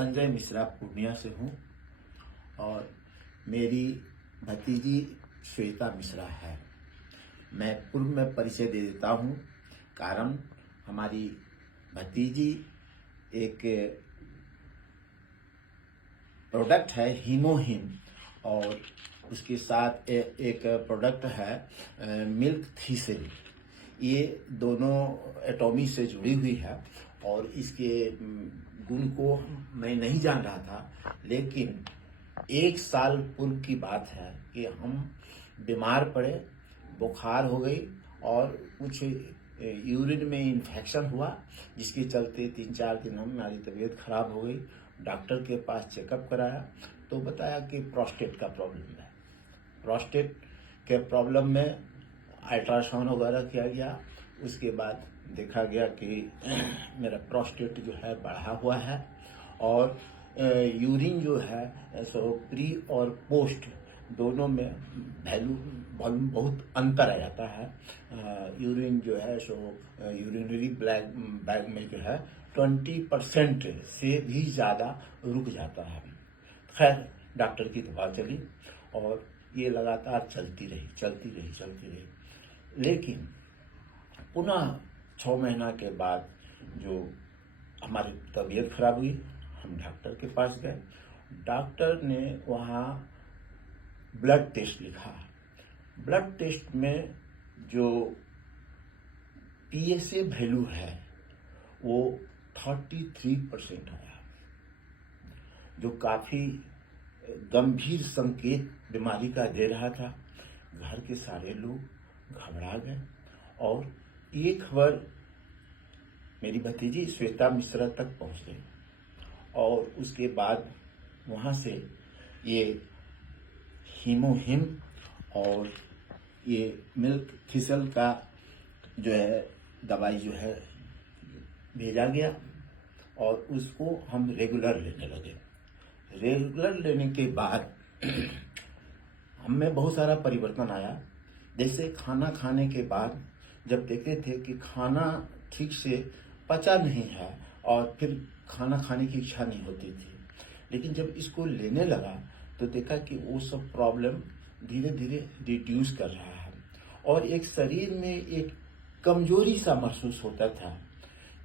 संजय मिश्रा पूर्णिया से हूँ और मेरी भतीजी श्वेता मिश्रा है। मैं पूर्व में परिचय दे देता हूँ। कारण हमारी भतीजी एक प्रोडक्ट है हीमोहिम और उसके साथ एक प्रोडक्ट है मिल्क थीसिल। ये दोनों एटॉमी से जुड़ी हुई है और इसके गुण को मैं नहीं जान रहा था, लेकिन 1 साल पूर्व की बात है कि हम बीमार पड़े, बुखार हो गई और कुछ यूरिन में इन्फेक्शन हुआ, जिसके चलते 3-4 दिन हमारी तबीयत खराब हो गई। डॉक्टर के पास चेकअप कराया तो बताया कि प्रोस्टेट का प्रॉब्लम है। प्रोस्टेट के प्रॉब्लम में अल्ट्रासाउंड वगैरह किया गया। उसके बाद देखा गया कि मेरा प्रोस्टेट जो है बढ़ा हुआ है और यूरिन जो है सो प्री और पोस्ट दोनों में वैल्यू बहुत अंतर आ जाता है। यूरिन जो है सो यूरिनरी बैग में जो है 20% से भी ज़्यादा रुक जाता है। खैर, डॉक्टर की दवा चली और ये लगातार चलती रही। लेकिन पुनः 6 महीना के बाद जो हमारी तबीयत खराब हुई, हम डॉक्टर के पास गए। डॉक्टर ने वहाँ ब्लड टेस्ट लिखा। ब्लड टेस्ट में जो पीएसए वैल्यू है वो 33% आया, जो काफ़ी गंभीर संकेत बीमारी का दे रहा था। घर के सारे लोग घबरा गए और ये खबर मेरी भतीजी श्वेता मिश्रा तक पहुंच गई और उसके बाद वहाँ से ये हीमोहिम और ये मिल्क थीसिल का जो है दवाई जो है भेजा गया और उसको हम रेगुलर लेने लगे। रेगुलर लेने के बाद हमें बहुत सारा परिवर्तन आया। जैसे खाना खाने के बाद जब देखते थे कि खाना ठीक से पचा नहीं है और फिर खाना खाने की इच्छा नहीं होती थी, लेकिन जब इसको लेने लगा तो देखा कि वो सब प्रॉब्लम धीरे धीरे रिड्यूस कर रहा है और एक शरीर में एक कमजोरी सा महसूस होता था,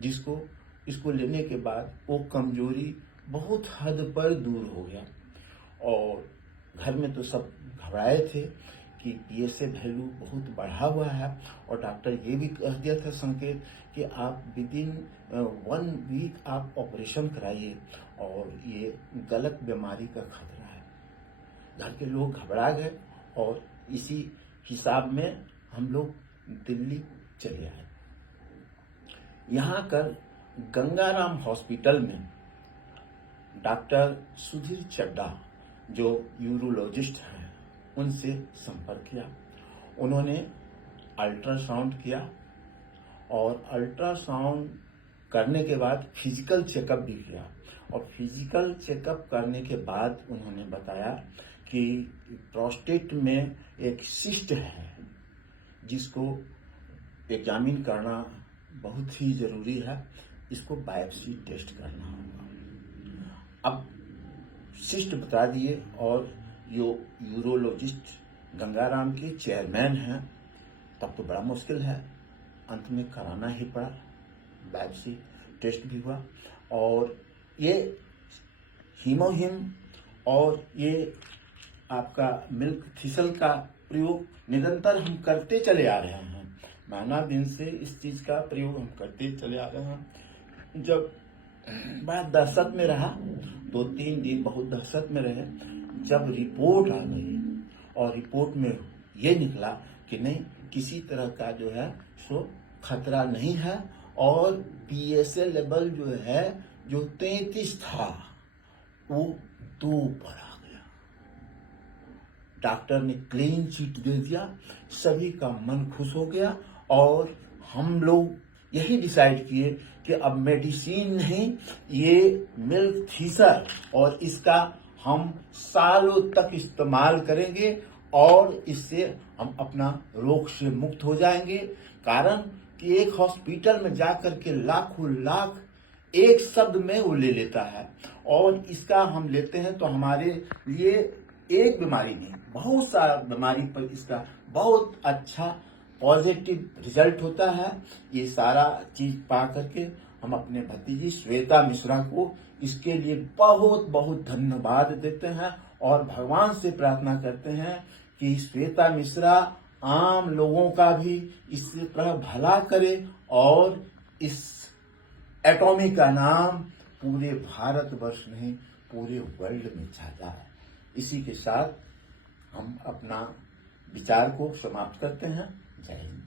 जिसको इसको लेने के बाद वो कमजोरी बहुत हद पर दूर हो गया। और घर में तो सब घबराए थे कि पीएसए वैल्यू बहुत बढ़ा हुआ है और डॉक्टर ये भी कह दिया था संकेत कि आप विदिन 1 वीक आप ऑपरेशन कराइए और ये गलत बीमारी का खतरा है। घर के लोग घबरा गए और इसी हिसाब में हम लोग दिल्ली चले आए। यहाँ कर गंगाराम हॉस्पिटल में डॉक्टर सुधीर चड्डा जो यूरोलॉजिस्ट हैं उनसे संपर्क किया। उन्होंने अल्ट्रासाउंड किया और अल्ट्रासाउंड करने के बाद फिजिकल चेकअप भी किया और फिजिकल चेकअप करने के बाद उन्होंने बताया कि प्रोस्टेट में एक सिस्ट है, जिसको एग्जामिन करना बहुत ही जरूरी है। इसको बायोप्सी टेस्ट करना होगा। अब सिस्ट बता दिए और जो यूरोलॉजिस्ट गंगाराम के चेयरमैन हैं, तब तो बड़ा मुश्किल है। अंत में कराना ही पड़ा। बायोप्सी टेस्ट भी हुआ और ये हीमोहिम और ये आपका मिल्क थीसिल का प्रयोग निरंतर हम करते चले आ रहे हैं। महीना दिन से इस चीज का प्रयोग हम करते चले आ रहे हैं। जब बड़ा दहशत में रहा, 2-3 दिन बहुत दहशत में रहे। जब रिपोर्ट आ गई और रिपोर्ट में ये निकला कि नहीं, किसी तरह का जो है सो खतरा नहीं है और पीएसए लेवल जो है जो 33 था वो 2 पर आ गया। डॉक्टर ने क्लीन चिट दे दिया, सभी का मन खुश हो गया और हम लोग यही डिसाइड किए कि अब मेडिसिन नहीं, ये मिल्क थीसिल और इसका हम सालों तक इस्तेमाल करेंगे और इससे हम अपना रोग से मुक्त हो जाएंगे। कारण कि एक हॉस्पिटल में जाकर के लाखों लाख एक शब्द में वो ले लेता है, और इसका हम लेते हैं तो हमारे लिए एक बीमारी नहीं, बहुत सारा बीमारी पर इसका बहुत अच्छा पॉजिटिव रिजल्ट होता है। ये सारा चीज पा करके हम अपने भतीजी श्वेता मिश्रा को इसके लिए बहुत बहुत धन्यवाद देते हैं, और भगवान से प्रार्थना करते हैं कि श्वेता मिश्रा आम लोगों का भी इस तरह भला करे, और इस एटॉमी का नाम पूरे भारतवर्ष नहीं पूरे वर्ल्ड में छा जाए। इसी के साथ हम अपना विचार को समाप्त करते हैं। जय हिंद।